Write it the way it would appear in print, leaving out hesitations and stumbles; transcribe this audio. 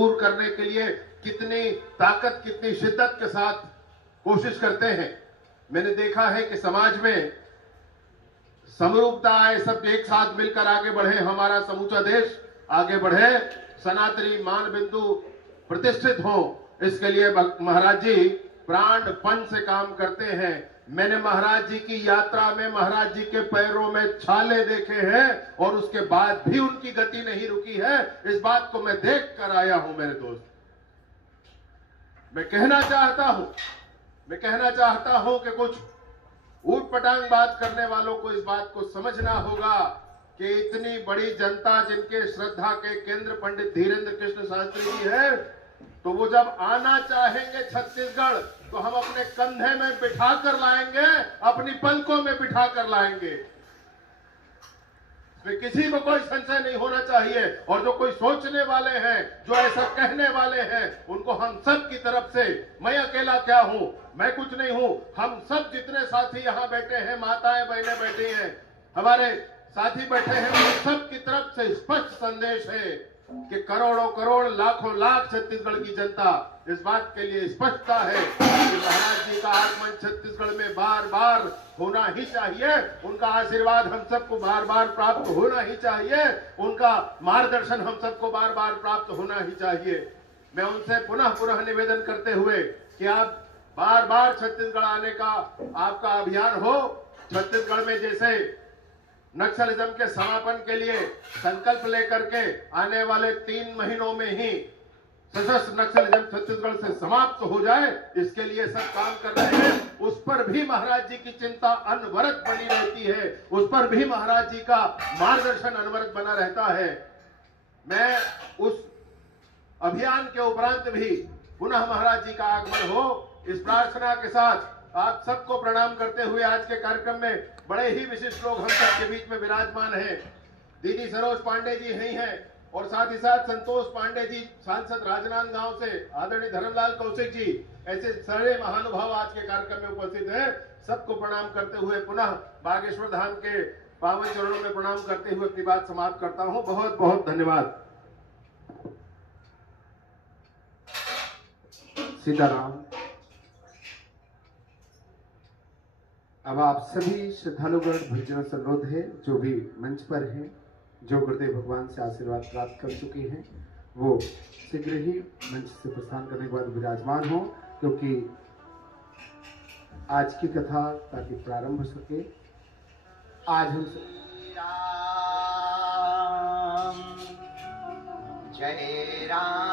दूर करने के लिए कितनी ताकत, कितनी शिद्दत के साथ कोशिश करते हैं। मैंने देखा है कि समाज में समरूपता आए, सब एक साथ मिलकर आगे बढ़े, हमारा समूचा देश आगे बढ़े, सनातनी मान बिंदु प्रतिष्ठित हो, इसके लिए महाराज जी प्राणपण से काम करते हैं। मैंने महाराज जी की यात्रा में महाराज जी के पैरों में छाले देखे हैं और उसके बाद भी उनकी गति नहीं रुकी है। इस बात को मैं देख कर आया हूं मेरे दोस्त। मैं कहना चाहता हूं कि कुछ ऊट पटांग बात करने वालों को इस बात को समझना होगा कि इतनी बड़ी जनता जिनके श्रद्धा के केंद्र पंडित धीरेन्द्र कृष्ण शास्त्री जी है, तो वो जब आना चाहेंगे छत्तीसगढ़ तो हम अपने कंधे में बिठा कर लाएंगे, अपनी पलकों में बिठा कर लाएंगे। इसमें किसी को कोई संशय नहीं होना चाहिए। और जो कोई सोचने वाले हैं, जो ऐसा कहने वाले हैं, उनको हम सब की तरफ से, मैं अकेला क्या हूं, मैं कुछ नहीं हूं, हम सब जितने साथी यहां बैठे हैं, माताएं बहनें बैठी हैं, हमारे साथी बैठे हैं, उन सब की तरफ से स्पष्ट संदेश है कि करोड़ों करोड़ लाखों लाख छत्तीसगढ़ की जनता इस बात के लिए स्पष्टता है कि महाराज जी का आगमन छत्तीसगढ़ में बार बार होना ही चाहिए। उनका आशीर्वाद हम सबको बार बार प्राप्त होना ही चाहिए, उनका मार्गदर्शन हम सबको बार बार प्राप्त होना ही चाहिए। मैं उनसे पुनः पुनः निवेदन करते हुए कि आप बार बार छत्तीसगढ़ आने का आपका अभियान हो। छत्तीसगढ़ में जैसे नक्सलिज्म के समापन के लिए संकल्प लेकर के आने वाले 3 महीनों में ही सशस्त्र नक्सलिज्म छत्तीसगढ़ से समाप्त हो जाए, इसके लिए सब काम कर रहे हैं। उस पर भी महाराज जी की चिंता अनवरत बनी रहती है, उस पर भी महाराज जी का मार्गदर्शन अनवरत बना रहता है। मैं उस अभियान के उपरांत भी पुनः महाराज जी का आगमन हो, इस प्रार्थना के साथ आप सबको प्रणाम करते हुए आज के कार्यक्रम में बड़े ही विशिष्ट लोग हम सबके बीच में विराजमान हैं। दीदी सरोज पांडे जी नहीं हैं और साथ ही साथ संतोष पांडे जी, सांसद राजनांदगांव से, आदरणीय धर्मलाल कौशिक जी, ऐसे सारे महानुभाव आज के कार्यक्रम में उपस्थित हैं। सबको प्रणाम करते हुए पुनः बागेश्वर धाम के पावन चरणों में प्रणाम करते हुए अपनी बात समाप्त करता हूं। बहुत बहुत धन्यवाद। सीताराम। अब आप सभी श्रद्धालुगण भक्तजनों से अनुरोध है, जो भी मंच पर हैं, जो गुरुदेव भगवान से आशीर्वाद प्राप्त कर चुके हैं, वो शीघ्र ही मंच से प्रस्थान करने के बाद विराजमान हो, क्योंकि आज की कथा ताकि प्रारंभ हो सके। आज हम जय राम।